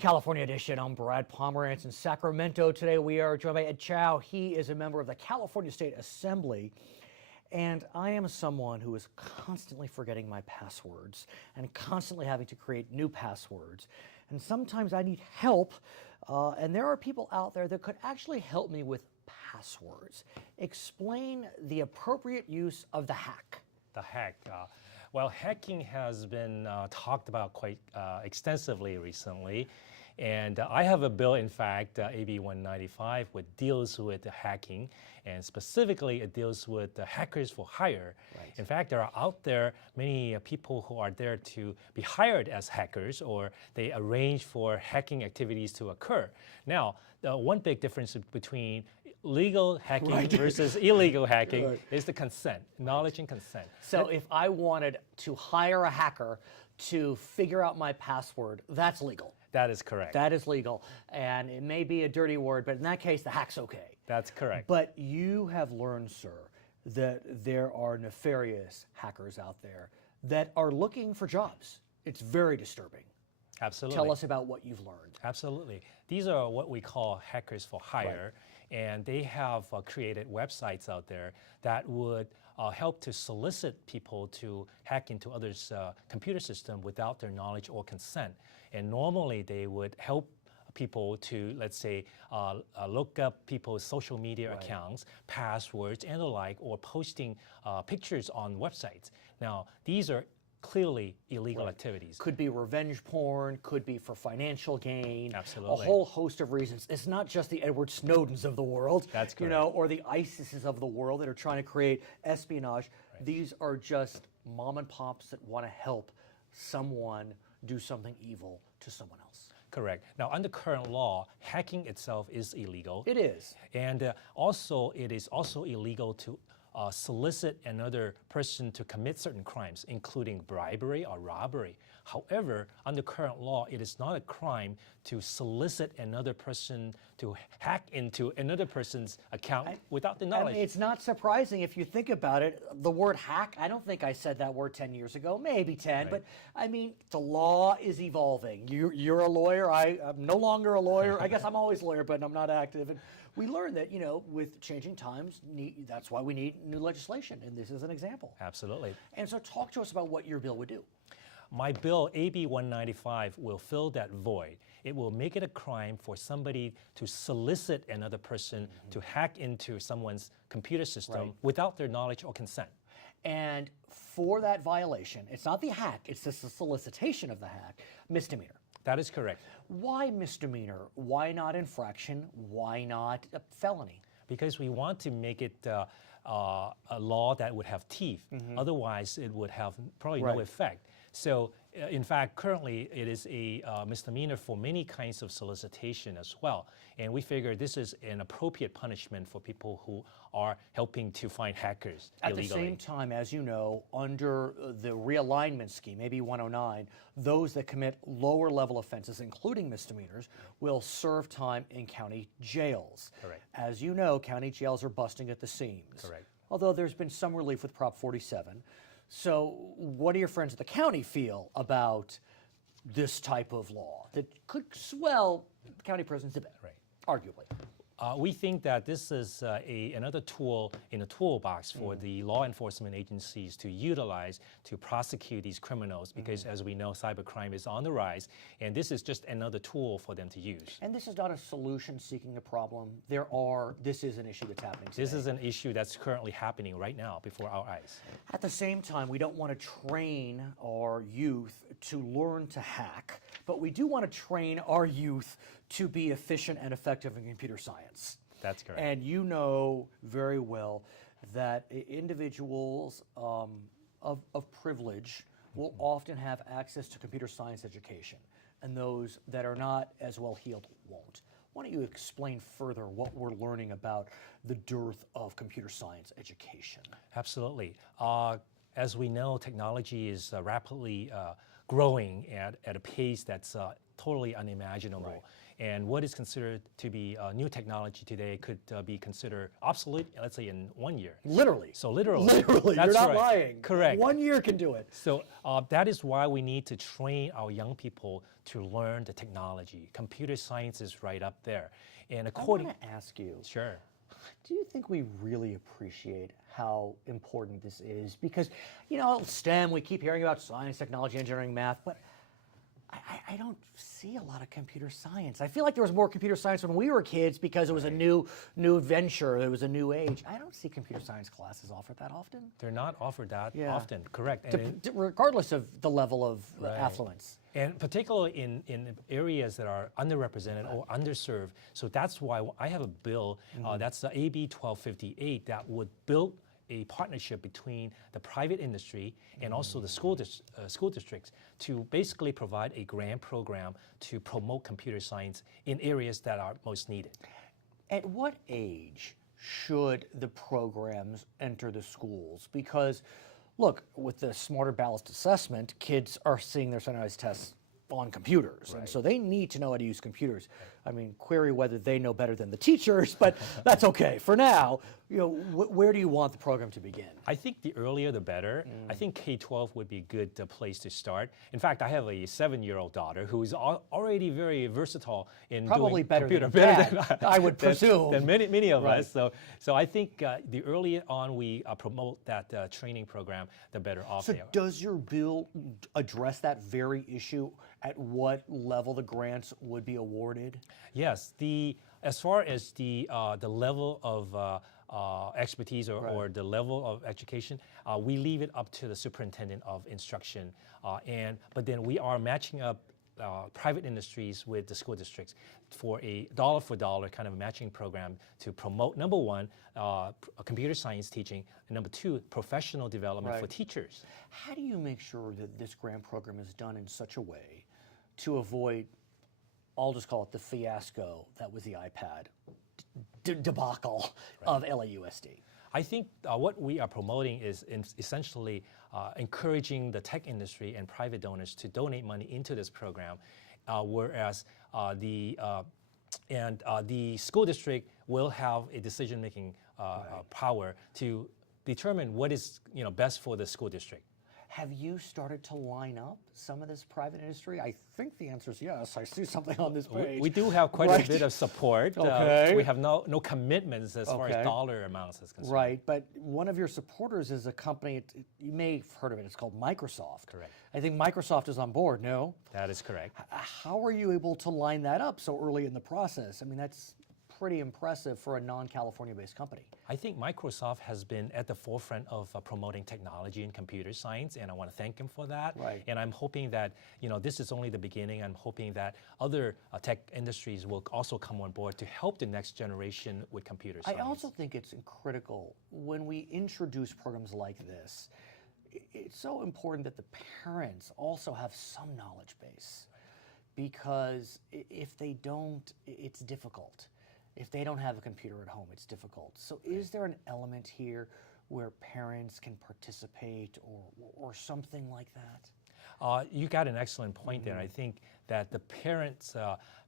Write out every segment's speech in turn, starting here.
California Edition. I'm Brad Pomerance in Sacramento. Today we are joined by Ed Chau. He is a member of the California State Assembly. And I am someone who is constantly forgetting my passwords and constantly having to create new passwords. And sometimes I need help. And there are people out there that could actually help me with passwords. Explain the appropriate use of the hack. The hack. Well, hacking has been talked about quite extensively recently. And I have a bill, in fact, AB 195, which deals with the hacking. And specifically, it deals with the hackers for hire. Right. In fact, there are out there many people who are there to be hired as hackers, or they arrange for hacking activities to occur. Now, the one big difference between legal hacking versus illegal hacking is the consent, knowledge and consent. So if I wanted to hire a hacker to figure out my password, that's legal. That is correct. That is legal. And it may be a dirty word, but in that case, the hack's okay. That's correct. But you have learned, sir, that there are nefarious hackers out there that are looking for jobs. It's very disturbing. Absolutely. Tell us about what you've learned. Absolutely. These are what we call hackers for hire, and they have created websites out there that would help to solicit people to hack into others' computer system without their knowledge or consent. And normally they would help people to, let's say, look up people's social media accounts, passwords, and the like, or posting pictures on websites. Now, these are clearly illegal activities. Could be revenge porn, could be for financial gain. Absolutely. A whole host of reasons. It's not just the Edward Snowdens of the world, That's correct. you know, or the ISISes of the world that are trying to create espionage. These are just mom and pops that want to help someone do something evil to someone else. Correct. Now, under current law, hacking itself is illegal. It is. And also, it is also illegal to solicit another person to commit certain crimes, including bribery or robbery. However, under current law, it is not a crime to solicit another person to hack into another person's account without the knowledge. I mean, it's not surprising if you think about it. The word hack, I don't think I said that word 10 years ago, maybe 10, but I mean, the law is evolving. You're a lawyer, I'm no longer a lawyer. I guess I'm always a lawyer, but I'm not active. And we learned that, you know, with changing times, that's why we need new legislation, and this is an example. Absolutely. And so talk to us about what your bill would do. My bill, AB 195, will fill that void. It will make it a crime for somebody to solicit another person to hack into someone's computer system without their knowledge or consent. And for that violation, it's not the hack, it's just the solicitation of the hack, misdemeanor. That is correct. Why misdemeanor? Why not infraction? Why not a felony? Because we want to make it a law that would have teeth. Otherwise, it would have probably no effect. So, in fact, currently it is a misdemeanor for many kinds of solicitation as well. And we figure this is an appropriate punishment for people who are helping to find hackers illegally. At the same time, as you know, under the realignment scheme, AB 109, those that commit lower level offenses, including misdemeanors, will serve time in county jails. Correct. As you know, county jails are busting at the seams. Correct. Although there's been some relief with Prop 47. So what do your friends at the county feel about this type of law that could swell county prisons a bit, arguably? We think that this is another tool in a toolbox for the law enforcement agencies to utilize to prosecute these criminals because, as we know, cybercrime is on the rise, and this is just another tool for them to use. And this is not a solution seeking a problem. This is an issue that's happening today. This is an issue that's currently happening right now before our eyes. At the same time, we don't want to train our youth to learn to hack, but we do want to train our youth to be efficient and effective in computer science. That's correct. And you know very well that individuals of privilege will often have access to computer science education, and those that are not as well heeled won't. Why don't you explain further what we're learning about the dearth of computer science education? Absolutely. As we know, technology is rapidly growing at a pace that's totally unimaginable. And what is considered to be new technology today could be considered obsolete, let's say, in 1 year. Literally. So literally. Literally, That's you're not right. lying. Correct. 1 year can do it. So that is why we need to train our young people to learn the technology. Computer science is right up there. And according, I want to ask you, sure. do you think we really appreciate how important this is? Because, you know, STEM, we keep hearing about science, technology, engineering, math, but I don't see a lot of computer science. I feel like there was more computer science when we were kids because it was a new venture, it was a new age. I don't see computer science classes offered that often. They're not offered that Yeah. often, correct. And Regardless of the level of affluence. And particularly in areas that are underrepresented or underserved. So that's why I have a bill, that's the AB 1258, that would build a partnership between the private industry and also the school districts to basically provide a grant program to promote computer science in areas that are most needed. At what age should the programs enter the schools? Because, look, with the Smarter Balanced Assessment, kids are seeing their standardized tests on computers, and so they need to know how to use computers. I mean, query whether they know better than the teachers, but that's okay. For now, you know, where do you want the program to begin? I think the earlier the better. I think K-12 would be a good place to start. In fact, I have a 7-year-old daughter who is already very versatile in Probably doing better computer. than Dad, I would presume. Than many of us. So I think the earlier on we promote that training program, the better off So they are. does your bill address that very issue, at what level the grants would be awarded? Yes, as far as the level of expertise or the level of education, we leave it up to the superintendent of instruction. But then we are matching up private industries with the school districts for a dollar for dollar kind of matching program to promote, number one, computer science teaching, and number two, professional development for teachers. How do you make sure that this grant program is done in such a way to avoid, I'll just call it the fiasco that was the iPad debacle of LAUSD? I think what we are promoting is essentially encouraging the tech industry and private donors to donate money into this program, whereas the school district will have a decision-making power to determine what is best for the school district. Have you started to line up some of this private industry? I think the answer is yes. I see something on this page. We do have quite a bit of support. We have no commitments as far as dollar amounts is concerned. Right, but one of your supporters is a company, you may have heard of it, it's called Microsoft. Correct. I think Microsoft is on board, no? That is correct. How are you able to line that up so early in the process? I mean, that's pretty impressive for a non-California-based company. I think Microsoft has been at the forefront of promoting technology and computer science, and I want to thank them for that. Right. And I'm hoping that this is only the beginning. I'm hoping that other tech industries will also come on board to help the next generation with computer science. I also think it's critical when we introduce programs like this. It's so important that the parents also have some knowledge base, because if they don't, it's difficult. If they don't have a computer at home, it's difficult. So is there an element here where parents can participate or something like that? You got an excellent point there. I think that the parents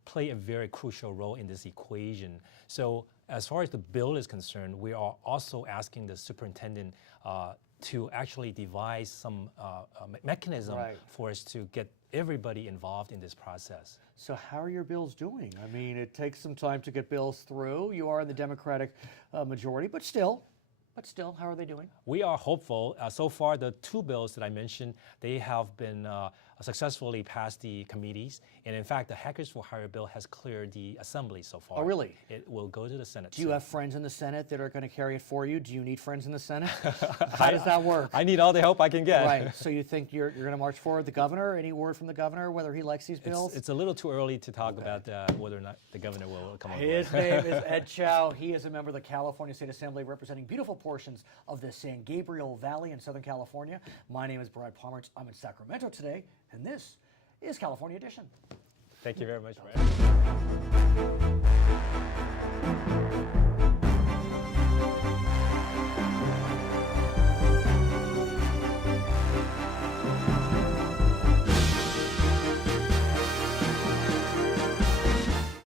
play a very crucial role in this equation. So as far as the bill is concerned, we are also asking the superintendent to actually devise some mechanism for us to get everybody involved in this process. So how are your bills doing? I mean, it takes some time to get bills through. You are in the Democratic majority, but still, how are they doing? We are hopeful. So far, the two bills that I mentioned, they have been successfully passed the committees. And in fact, the Hackers for Hire bill has cleared the assembly so far. Oh, really? It will go to the Senate Do you have friends in the Senate that are going to carry it for you? Do you need friends in the Senate? How does that work? I need all the help I can get. Right. So you think you're going to march forward? The governor? Any word from the governor whether he likes these bills? It's a little too early to talk about whether or not the governor will come on board. His name is Ed Chau. He is a member of the California State Assembly representing beautiful portions of the San Gabriel Valley in Southern California. My name is Brad Pomerance. I'm in Sacramento today, and this is California Edition. Thank you very much, Brad.